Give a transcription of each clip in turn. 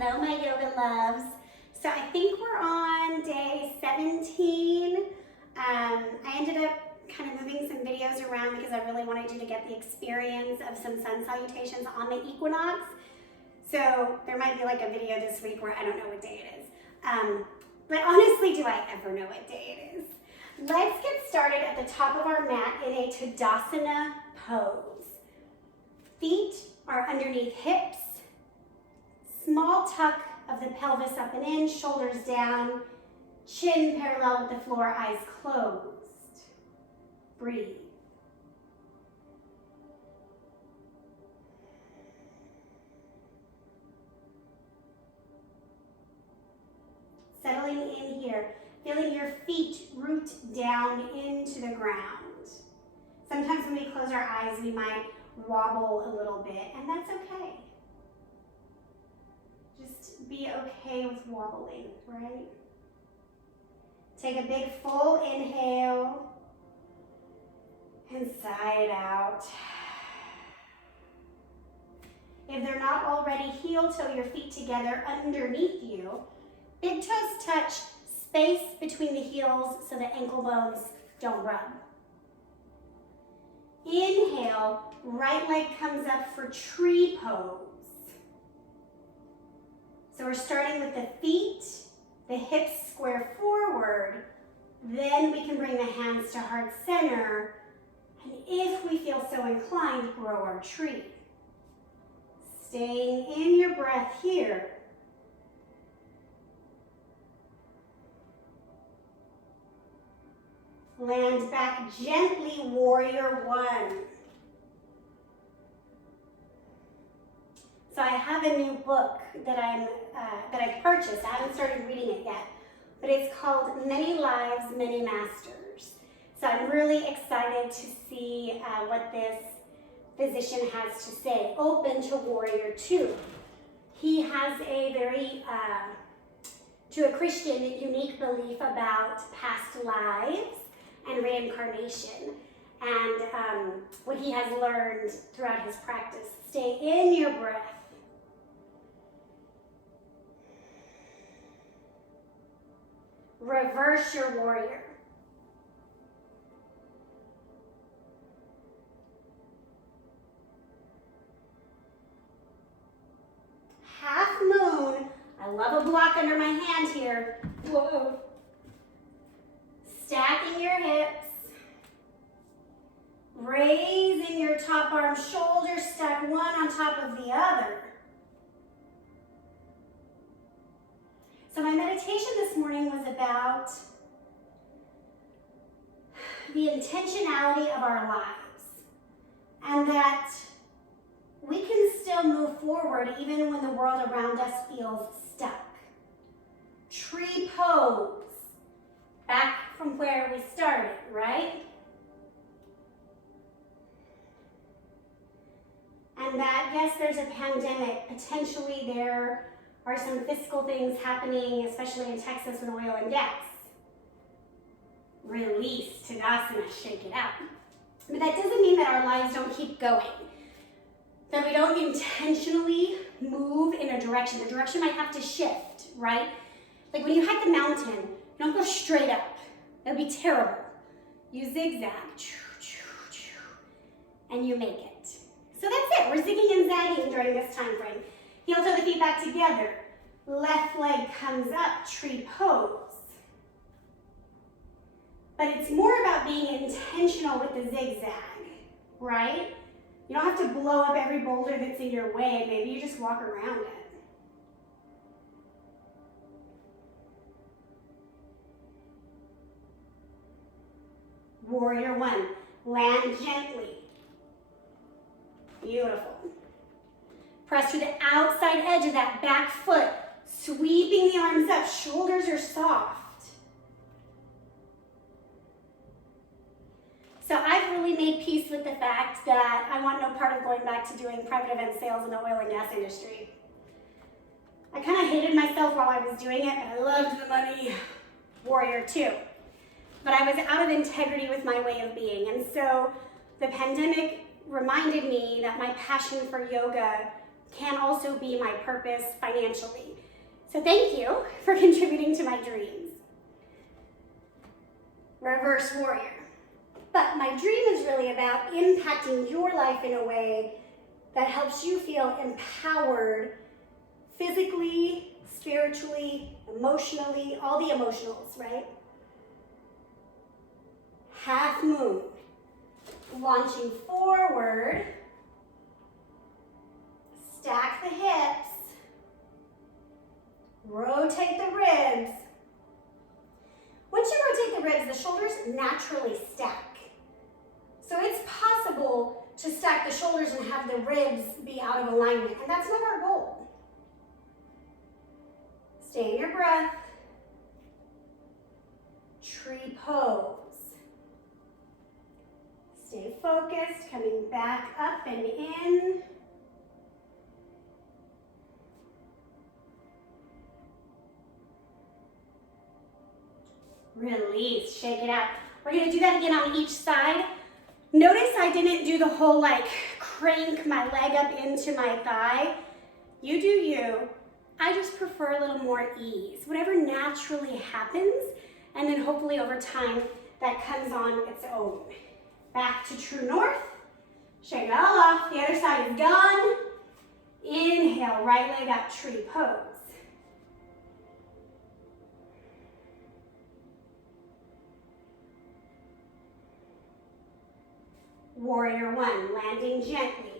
Hello, my yoga loves. So I think we're on day 17. I ended up kind of moving some videos around because I really wanted you to get the experience of some sun salutations on the equinox. So there might be like a video this week where I don't know what day it is. But honestly, do I ever know what day it is? Let's get started at the top of our mat in a Tadasana Pose. Feet are underneath hips. Small tuck of the pelvis up and in, shoulders down, chin parallel with the floor, eyes closed. Breathe. Settling in here, feeling your feet root down into the ground. Sometimes when we close our eyes, we might wobble a little bit, and that's okay. Just be okay with wobbling, right? Take a big full inhale and sigh it out. If they're not already, heel toe your feet together underneath you. Big toes touch, space between the heels so the ankle bones don't rub. Inhale, right leg comes up for tree pose. So we're starting with the feet, the hips square forward, then we can bring the hands to heart center, and if we feel so inclined, grow our tree. Staying in your breath here. Land back gently, warrior one. So I have a new book that I purchased. I haven't started reading it yet, but it's called Many Lives, Many Masters. So I'm really excited to see what this physician has to say. Open to warrior two. He has a very, to a Christian, unique belief about past lives and reincarnation, and what he has learned throughout his practice. Stay in your breath. Reverse your warrior. Half moon. I love a block under my hand here. Whoa. Stacking your hips. Raising your top arm, shoulders stacked one on top of the other. So my meditation this morning was about the intentionality of our lives, and that we can still move forward even when the world around us feels stuck. Tree pose, back from where we started, right? And that, yes, there's a pandemic. Potentially there are some fiscal things happening, especially in Texas with oil and gas. Release, Tadasana, shake it out. But that doesn't mean that our lives don't keep going. That we don't intentionally move in a direction. The direction might have to shift, right? Like when you hike the mountain, you don't go straight up. That would be terrible. You zigzag, and you make it. So that's it. We're zigging and zagging during this time frame. Heel toe the feet back together. Left leg comes up, tree pose. But it's more about being intentional with the zigzag, right? You don't have to blow up every boulder that's in your way. Maybe you just walk around it. Warrior one, land gently. Beautiful. Press to the outside edge of that back foot, sweeping the arms up, shoulders are soft. So I've really made peace with the fact that I want no part of going back to doing private event sales in the oil and gas industry. I kind of hated myself while I was doing it, but I loved the money. Warrior two. But I was out of integrity with my way of being, and so the pandemic reminded me that my passion for yoga can also be my purpose financially. So thank you for contributing to my dreams. Reverse warrior. But my dream is really about impacting your life in a way that helps you feel empowered physically, spiritually, emotionally, all the emotionals, right? Half moon. Launching forward. Stack the hips. Rotate the ribs. Once you rotate the ribs, the shoulders naturally stack. So it's possible to stack the shoulders and have the ribs be out of alignment, and that's not our goal. Stay in your breath. Tree pose. Stay focused, coming back up and in. Release, shake it out. We're gonna do that again on each side. Notice I didn't do the whole like crank my leg up into my thigh. You do you. I just prefer a little more ease. Whatever naturally happens, and then hopefully over time that comes on its own. Back to true north. Shake it all off. The other side is gone. Inhale, right leg up, tree pose. Warrior one, landing gently.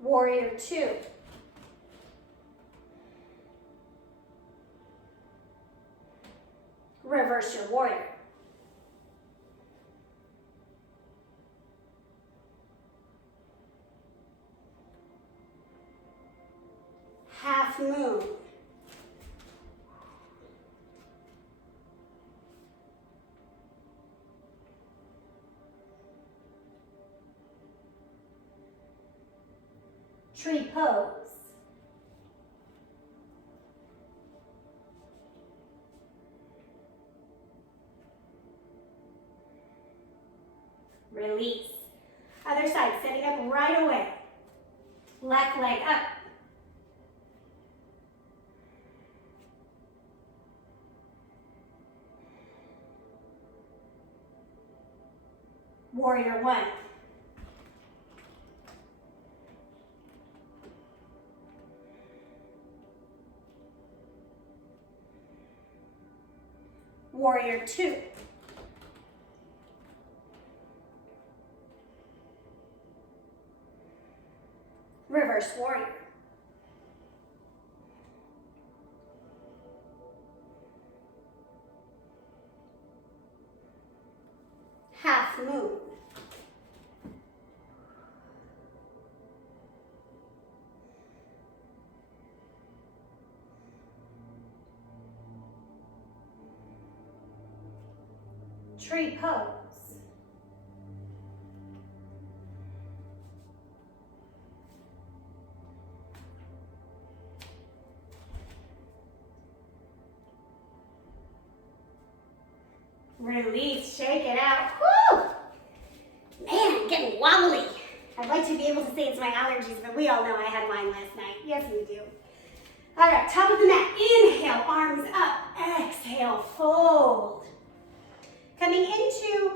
Warrior two. Reverse your warrior. Half moon. Tree pose. Release. Other side, setting up right away. Left leg up. Warrior one. Warrior two. Reverse warrior. Half moon. Tree pose. Release, shake it out. Woo! Man, I'm getting wobbly. I'd like to be able to say it's my allergies, but we all know I had mine last night. Yes, we do. All right, top of the mat. Inhale, arms up. Exhale, fold. Coming into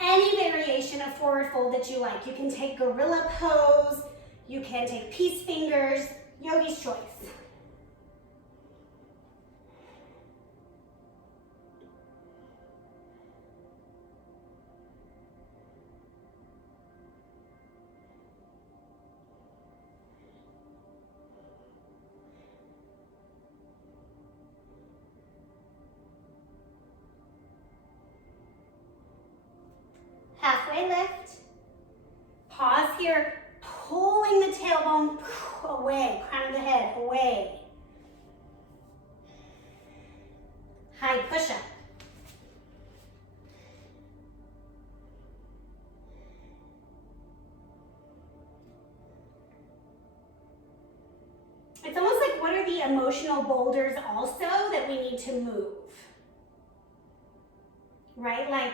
any variation of forward fold that you like. You can take gorilla pose. You can take peace fingers. Yogi's choice. Halfway lift. Pause here, pulling the tailbone away, crown of the head away. High push-up. It's almost like, what are the emotional boulders also that we need to move? right? Like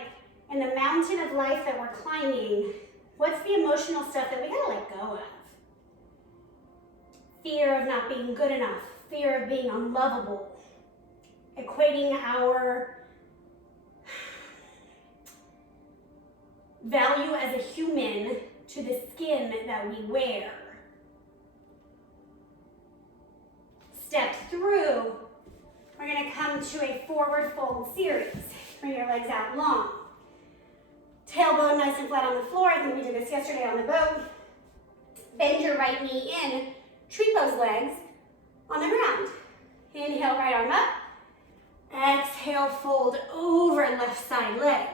in the mountain of life that we're climbing, what's the emotional stuff that we gotta let go of? Fear of not being good enough, fear of being unlovable, equating our value as a human to the skin that we wear. Step through, we're gonna come to a forward fold series. Bring your legs out long. Tailbone nice and flat on the floor. I think we did this yesterday on the boat. Bend your right knee in. Tree pose legs on the ground. Inhale, right arm up. Exhale, fold over left side leg.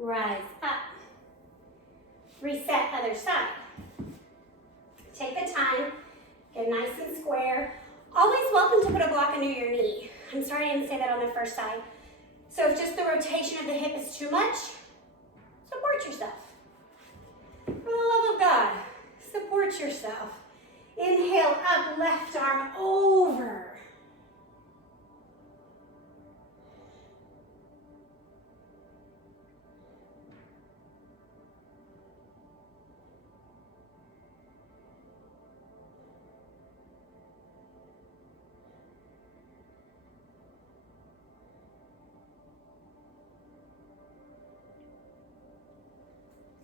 Rise up. Reset other side. Take the time, get nice and square. Always welcome to put a block under your knee. I'm sorry I didn't say that on the first side. So if just the rotation of the hip is too much, support yourself. For the love of God, support yourself. Inhale up, left arm over.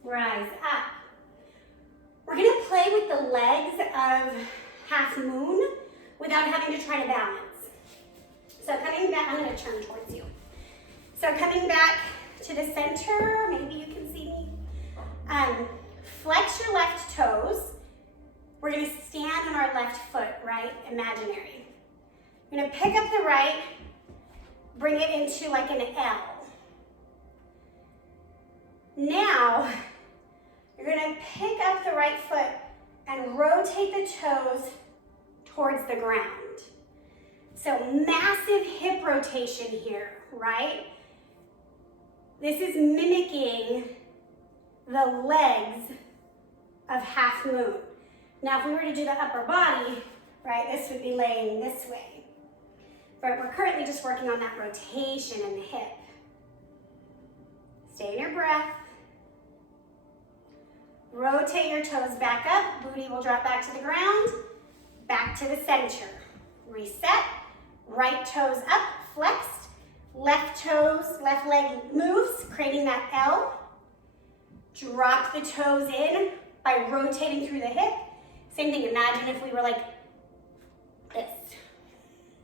Rise up. We're gonna play with the legs of half moon without having to try to balance. So coming back, I'm gonna turn towards you. So coming back to the center, maybe you can see me. Flex your left toes. We're gonna stand on our left foot, right? Imaginary. We're gonna pick up the right, bring it into like an L. Now, you're gonna pick up the right foot and rotate the toes towards the ground. So massive hip rotation here, right? This is mimicking the legs of half moon. Now, if we were to do the upper body, right, this would be laying this way. But we're currently just working on that rotation in the hip. Stay in your breath. Rotate your toes back up. Booty will drop back to the ground. Back to the center. Reset. Right toes up, flexed. Left toes, left leg moves, creating that L. Drop the toes in by rotating through the hip. Same thing, imagine if we were like this,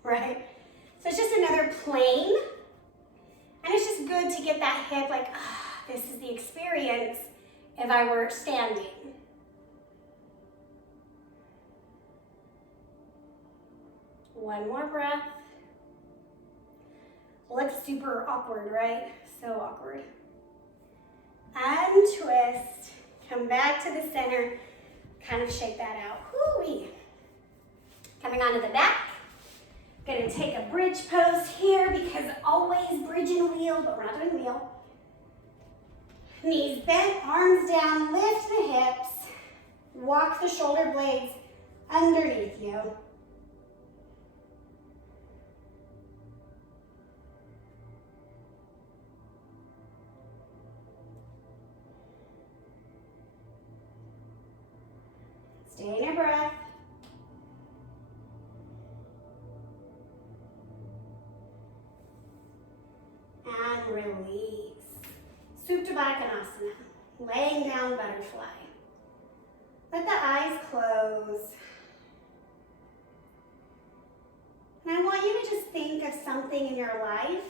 right? So it's just another plane. And it's just good to get that hip like, this is the experience if I were standing. One more breath. Looks super awkward, right? So awkward. Untwist. Come back to the center. Kind of shake that out. Whoo-wee. Coming onto the back. Gonna take a bridge pose here because always bridge and wheel, but we're not doing wheel. Knees bent, arms down, lift the hips. Walk the shoulder blades underneath you. Stay in your breath. And release. Supta Baddha, laying down butterfly. Let the eyes close. And I want you to just think of something in your life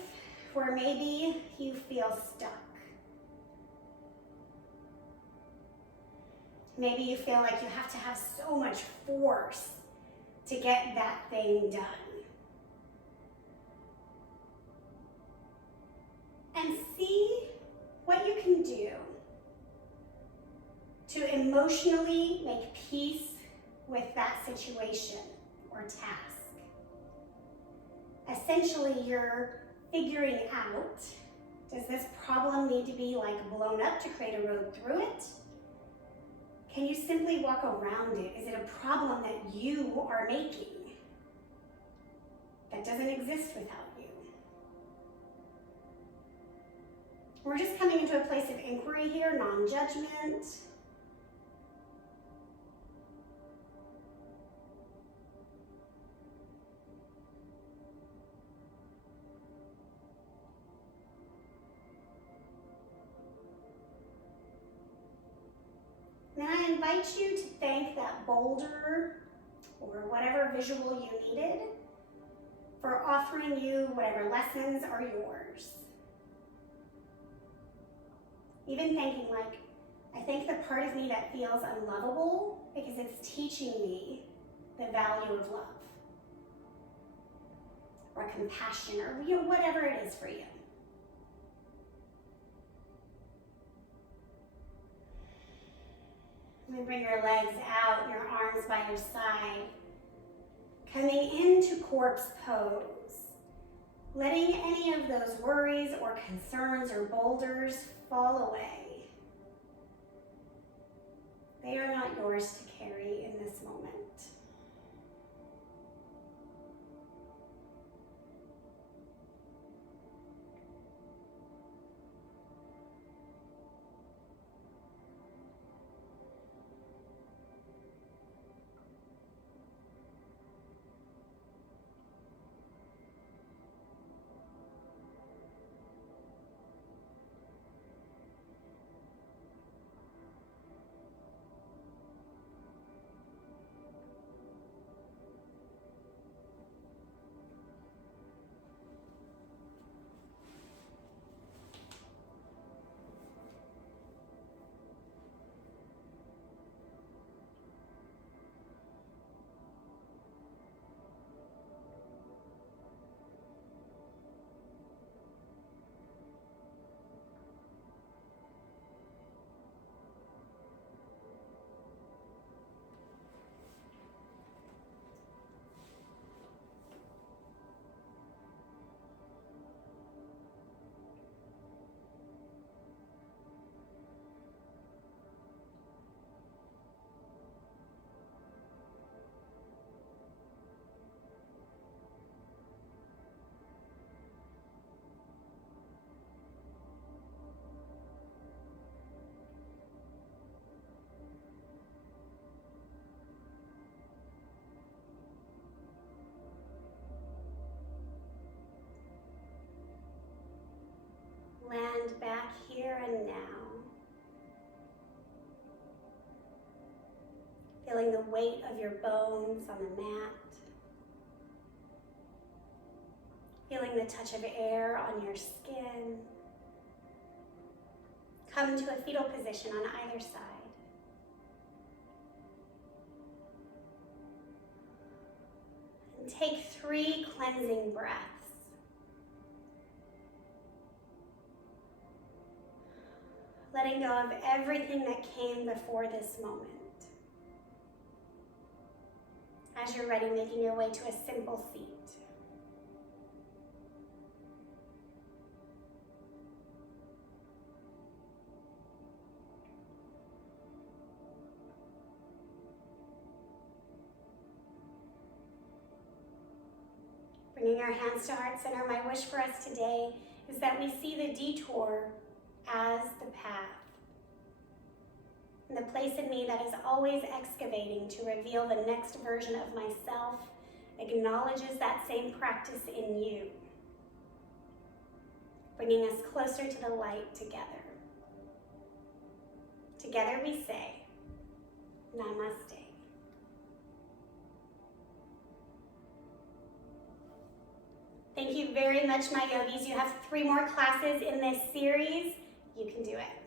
where maybe you feel stuck. Maybe you feel like you have to have so much force to get that thing done. And see what you can do to emotionally make peace with that situation or task. Essentially, you're figuring out, does this problem need to be like blown up to create a road through it? Can you simply walk around it? Is it a problem that you are making that doesn't exist without you? We're just coming into a place of inquiry here, non-judgment. Then I invite you to thank that boulder or whatever visual you needed for offering you whatever lessons are yours. Even thanking, like, I thank the part of me that feels unlovable because it's teaching me the value of love or compassion or whatever it is for you. And then bring your legs out, your arms by your side. Coming into corpse pose. Letting any of those worries or concerns or boulders fall away. They are not yours to carry in this moment. Land back here and now. Feeling the weight of your bones on the mat. Feeling the touch of air on your skin. Come to a fetal position on either side. And take 3 cleansing breaths. Letting go of everything that came before this moment. As you're ready, making your way to a simple seat. Bringing our hands to heart center, my wish for us today is that we see the detour as the path. And the place in me that is always excavating to reveal the next version of myself acknowledges that same practice in you, bringing us closer to the light together. Together we say, Namaste. Thank you very much, my yogis. You have 3 more classes in this series. You can do it.